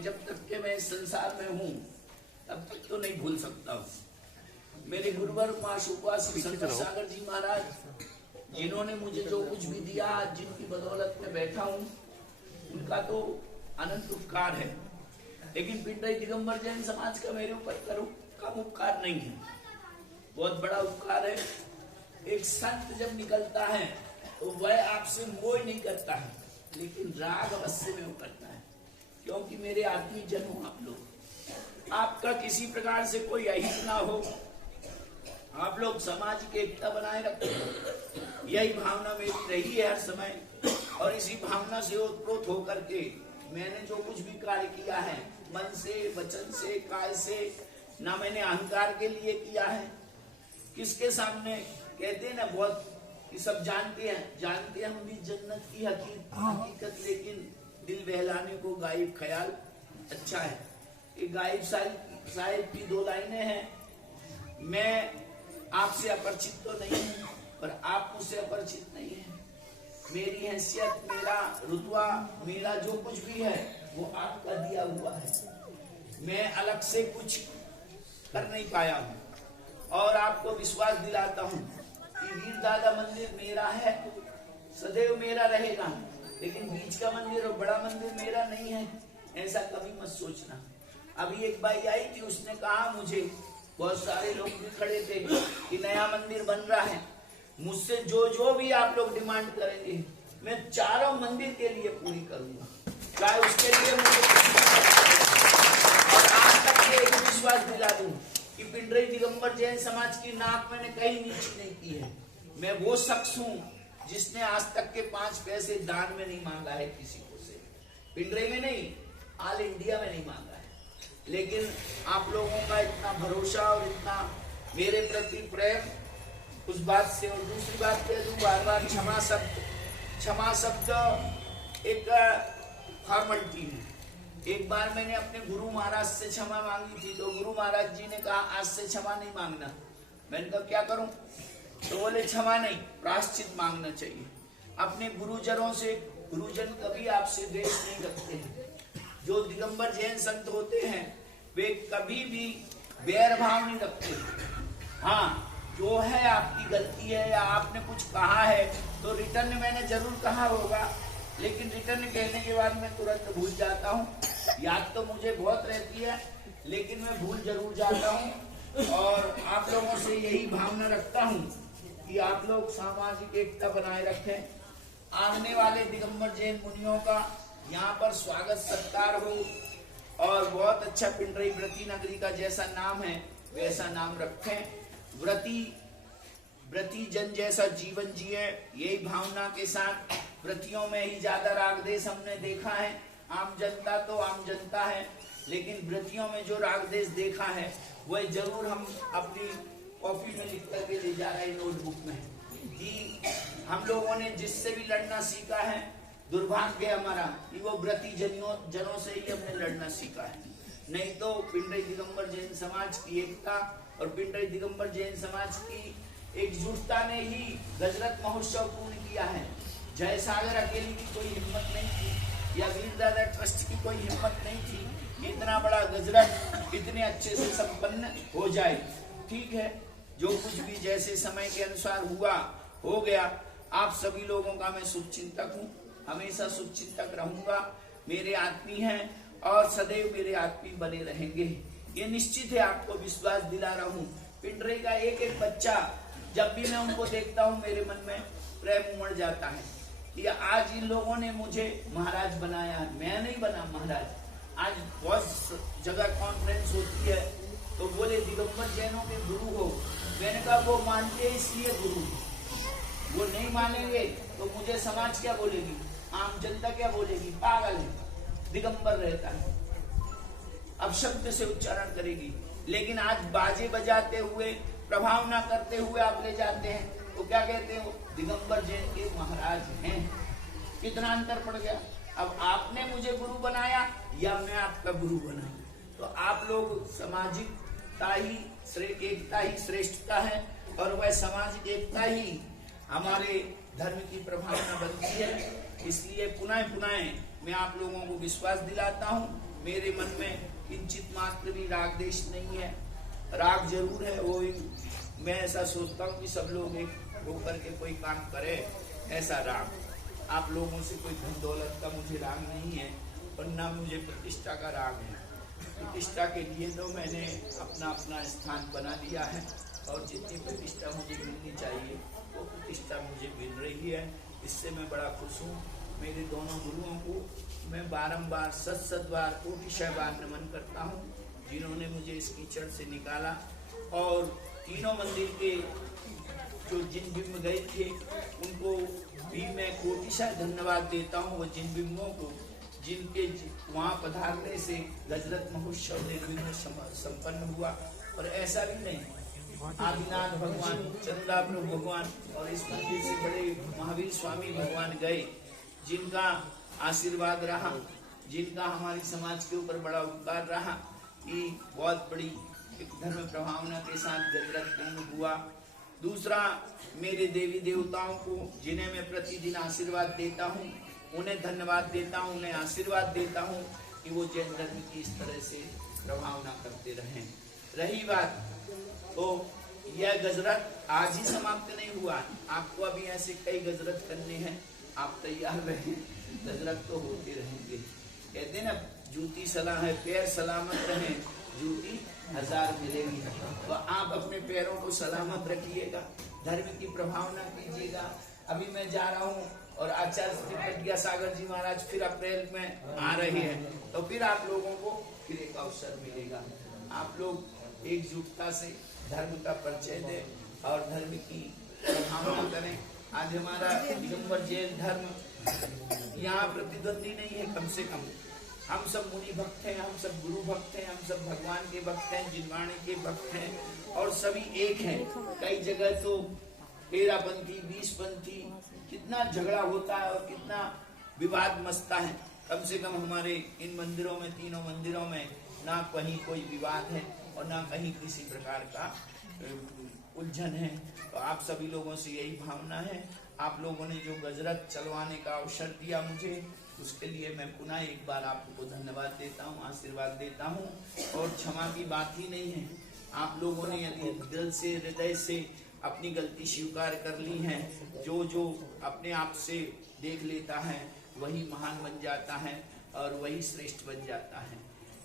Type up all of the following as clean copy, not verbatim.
जब तक के मैं इस संसार में हूँ तब तक तो नहीं भूल सकता हूँ। मेरे गुरुवर माँ सुखवासी संत सागर जी महाराज, जिन्होंने मुझे जो कुछ भी दिया, जिनकी बदौलत में बैठा हूँ, उनका तो अनंत उपकार है। लेकिन पिंडरी दिगंबर जैन समाज का मेरे ऊपर कम उपकार नहीं है, बहुत बड़ा उपकार है। एक संत जब निकलता है तो वह आपसे मोह नहीं करता है, लेकिन राग अवश्य में करता है, क्योंकि मेरे आत्मी जन हो आप लोग। आपका किसी प्रकार से कोई अहित ना हो, आप लोग समाज की एकता बनाए रखें, यही भावना मेरी रही है हर समय। और इसी भावना से ओतप्रोत होकर के मैंने जो कुछ भी कार्य किया है, मन से, वचन से, काय से, ना मैंने अहंकार के लिए किया है। किसके सामने कहते हैं ना, बहुत कि सब जानते हैं हम भी जन्नत की हकीकत, लेकिन दिल बहलाने को गायब ख्याल अच्छा है। ये गायब साहिब की 2 लाइनें हैं। मैं आपसे अपरिचित तो नहीं हूँ, पर आप मुझसे अपरिचित नहीं है। मेरी हैसियत, मेरा रुतबा, मेरा जो कुछ भी है वो आपका दिया हुआ है। मैं अलग से कुछ कर नहीं पाया हूँ, और आपको विश्वास दिलाता हूँ कि वीर दादा मंदिर मेरा है, सदैव मेरा रहेगा, लेकिन बीच का मंदिर और बड़ा मंदिर मेरा नहीं है, ऐसा कभी मत सोचना। अभी एक बाई आई थी, उसने कहा मुझे, बहुत सारे लोग भी खड़े थे कि नया मंदिर बन रहा है, मुझसे जो भी आप लोग डिमांड करेंगे मैं चारों मंदिर के लिए पूरी करूंगा, चाहे उसके लिए मुझे। और आज तक ये विश्वास दिला दूं कि पिंडरी दिगंबर जैन समाज की नाक मैंने कहीं नीची नहीं की है। मैं वो शख्स हूँ जिसने आज तक के 5 पैसे दान में नहीं मांगा है किसी को से, पिंडरी में नहीं, ऑल इंडिया में नहीं मांगा है। लेकिन आप लोगों का इतना भरोसा और इतना मेरे प्रति प्रेम, उस बात से। और दूसरी बात कह दूं, बार क्षमा शब्द एक फॉर्मेलिटी है। एक बार मैंने अपने गुरु महाराज से क्षमा मांगी थी, तो गुरु महाराज जी ने कहा आज से क्षमा नहीं मांगना। मैंने कहा क्या करूं? तो बोले क्षमा नहीं, प्रायश्चित मांगना चाहिए। अपने गुरुजनों से, गुरुजन कभी आपसे द्वेष नहीं रखते हैं। जो दिगंबर जैन संत होते हैं वे कभी भी बैर भाव नहीं रखते। हाँ, जो है आपकी गलती है या आपने कुछ कहा है तो रिटर्न मैंने जरूर कहा होगा, लेकिन रिटर्न कहने के बाद मैं तुरंत भूल जाता हूँ। याद तो मुझे बहुत रहती है, लेकिन मैं भूल जरूर जाता हूँ। और आप लोगों से यही भावना रखता हूँ कि आप लोग सामाजिक एकता बनाए रखें। आने वाले दिगंबर जैन मुनियों का यहाँ पर स्वागत सत्कार हो, और बहुत अच्छा पिंडरी व्रती नगरी का जैसा नाम है वैसा नाम रखें। व्रती जन जैसा जीवन जिए, यही भावना के साथ। व्रतियों में ही ज्यादा राग देश हमने देखा है, आम जनता तो आम जनता है, लेकिन व्रतियों में जो राग देश देखा है वह जरूर हम अपनी कॉपी में लिख करके ले जा रहे हैं, नोटबुक में, कि हम लोगों ने जिससे भी लड़ना सीखा है, दुर्भाग्य हमारा कि वो व्रती जनों से ही हमने लड़ना सीखा है। नहीं तो पिंडरी दिगंबर जैन समाज की एकता और पिंडरी दिगंबर जैन समाज की एकजुटता ने ही गजरत महोत्सव पूर्ण किया है। जय सागर अकेली की कोई हिम्मत नहीं थी, या वीर दादा ट्रस्ट की कोई हिम्मत नहीं थी, इतना बड़ा गजरत इतने अच्छे से संपन्न हो जाए। ठीक है, जो कुछ भी जैसे समय के अनुसार हुआ हो गया। आप सभी लोगों का मैं शुभचिंतक हूँ, हमेशा शुभचिंतक रहूंगा। मेरे आत्मी हैं और सदैव मेरे आत्मी बने रहेंगे, ये निश्चित है, आपको विश्वास दिला रहा हूँ। पिंडरी का एक एक बच्चा, जब भी मैं उनको देखता हूँ मेरे मन में प्रेम उमड़ जाता है कि आज इन लोगों ने मुझे महाराज बनाया, मैं नहीं बना महाराज। आज बहुत जगह कॉन्फ्रेंस होती है तो बोले दिगंबर जैनों के गुरु हो, मैंने कहा वो मानते इसलिए गुरु, वो नहीं मानेंगे तो मुझे समाज क्या बोलेगी, आम जनता क्या बोलेगी, पागल है, दिगंबर रहता है, अब शब्द से उच्चारण करेगी। लेकिन आज बाजे बजाते हुए, प्रभाव ना करते हुए आप ले जाते हैं तो क्या कहते हो, दिगंबर जैन के महाराज हैं। कितना अंतर पड़ गया। अब आपने मुझे गुरु बनाया या मैं आपका गुरु बना, तो आप लोग सामाजिकता ही, एकता ही श्रेष्ठता है, और वह सामाजिक एकता ही हमारे धर्म की प्रभावना बनती है। इसलिए पुनः मैं आप लोगों को विश्वास दिलाता हूँ मेरे मन में किंचित मात्र भी राग देश नहीं है। राग जरूर है, वो मैं ऐसा सोचता हूँ कि सब लोग एक होकर के कोई काम करे, ऐसा राग। आप लोगों से कोई धन दौलत का मुझे राग नहीं है, और ना मुझे प्रतिष्ठा का राग है। प्रतिष्ठा के लिए तो मैंने अपना अपना स्थान बना लिया है, और जितनी प्रतिष्ठा मुझे मिलनी चाहिए वो प्रतिष्ठा मुझे मिल रही है। इससे मैं बड़ा खुश हूँ। मेरे दोनों गुरुओं को मैं बारंबार सत बार कोटिशः बार नमन करता हूँ, जिन्होंने मुझे इस कीचड़ से निकाला। और तीनों मंदिर के जो जिन बिंब गए थे उनको भी मैं कोटिशः धन्यवाद देता हूँ। वो जिन बिंबों को जिनके वहाँ पधारने से गजरत महोत्सव निर्विघ्न संपन्न हुआ। और ऐसा भी नहीं, आदिनाथ भगवान, चंदा प्रभु भगवान और इस मंदिर से बड़े महावीर स्वामी भगवान गए, जिनका आशीर्वाद रहा, जिनका हमारे समाज के ऊपर बड़ा उपकार रहा कि बहुत बड़ी एक धर्म प्रभावना के साथ गजरत पूर्ण हुआ। दूसरा, मेरे देवी देवताओं को जिन्हें मैं प्रतिदिन आशीर्वाद देता हूँ, उन्हें धन्यवाद देता हूँ, उन्हें आशीर्वाद देता हूँ कि वो जैन धर्म की इस तरह से प्रभावना करते रहें। रही बात तो यह गजरत आज ही समाप्त नहीं हुआ, आपको अभी ऐसे कई गजरत करने हैं, आप तैयार रहें, गजरत तो होते रहेंगे। कहते ना, जूती सलाह है, पैर सलामत रहें, जूती 1000 मिलेगी। तो आप अपने पैरों को सलामत रखिएगा, धर्म की प्रभावना कीजिएगा। अभी मैं जा रहा हूँ और आचार्य श्री विद्यासागर जी महाराज फिर अप्रैल में आ रहे हैं, तो फिर आप लोगों को फिर एक अवसर मिलेगा। आप लोग एकजुटता से धर्म का परिचय दें और धर्म की प्रभावना करें। आज हमारा दिगंबर जैन धर्म यहाँ प्रतिद्वंदी नहीं है, कम से कम हम सब मुनि भक्त हैं, हम सब गुरु भक्त हैं, हम सब भगवान के भक्त हैं, जिनवाणी के भक्त हैं, और सभी एक हैं। कई जगह तो 13पंथी 20पंथी कितना झगड़ा होता है और कितना विवाद मचता है। कम से कम हमारे इन मंदिरों में, तीनों मंदिरों में ना कहीं कोई विवाद है और ना कहीं किसी प्रकार का उलझन है। तो आप सभी लोगों से यही भावना है। आप लोगों ने जो गजरत चलवाने का अवसर दिया मुझे, उसके लिए मैं पुनः एक बार आपको धन्यवाद देता हूँ, आशीर्वाद देता हूँ। और क्षमा की बात ही नहीं है, आप लोगों ने यदि दिल से, हृदय से अपनी गलती स्वीकार कर ली है, जो अपने आप से देख लेता है वही महान बन जाता है और वही श्रेष्ठ बन जाता है।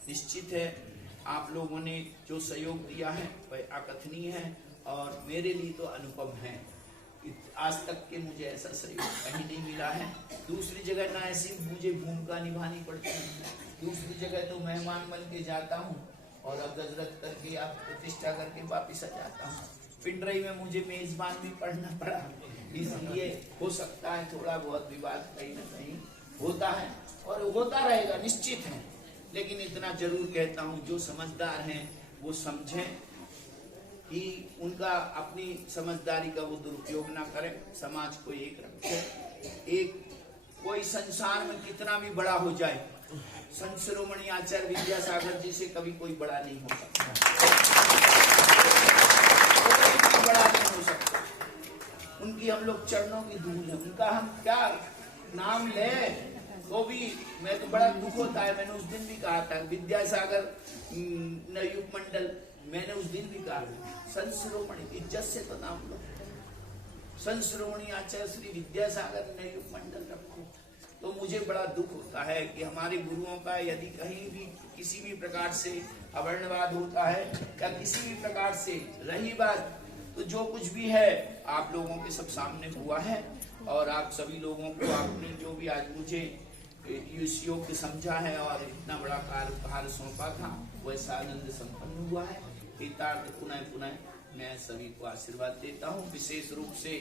निश्चित है आप लोगों ने जो सहयोग दिया है वह अकथनीय है और मेरे लिए तो अनुपम है। आज तक के मुझे ऐसा सहयोग कहीं नहीं मिला है। दूसरी जगह ना ऐसी मुझे भूमिका निभानी पड़ती है, दूसरी जगह तो मेहमान बन के जाता हूँ और अब गजरत करके, अब प्रतिष्ठा करके वापिस आ जाता हूँ। पिंडरई में मुझे मेजबान भी पढ़ना पड़ा, इसलिए हो सकता है थोड़ा बहुत विवाद कहीं न कहीं होता है और होता रहेगा, निश्चित है। लेकिन इतना जरूर कहता हूँ, जो समझदार हैं वो समझें कि उनका अपनी समझदारी का वो दुरुपयोग ना करें, समाज को एक रखें। एक कोई संसार में कितना भी बड़ा हो जाए, संत शिरोमणि आचार्य विद्यासागर जी से कभी कोई बड़ा नहीं हो सकता, कोई बड़ा नहीं हो सकता। उनकी हम लोग चरणों की धूल है, उनका हम क्या नाम ले, वो भी मैं तो बड़ा दुख होता है। मैंने उस दिन भी कहा था, विद्यासागर नवयुग मंडल, मैंने उस दिन भी कहा संत शिरोमणि, इज्जत से तो नाम लो, संत शिरोमणि आचार्य श्री विद्यासागर नवयुग मंडल रखो। तो मुझे बड़ा दुख होता है कि हमारे गुरुओं का यदि कहीं भी किसी भी प्रकार से अवर्णवाद होता है या किसी भी प्रकार से रही बात, तो जो कुछ भी है आप लोगों के सब सामने हुआ है और आप सभी लोगों को आपने जो भी आज मुझे इस योग समझा है और इतना बड़ा कार्यभार सौंपा था, वैसा आनंद संपन्न हुआ है। पितार्थ पुनः पुनः मैं सभी को आशीर्वाद देता हूँ। विशेष रूप से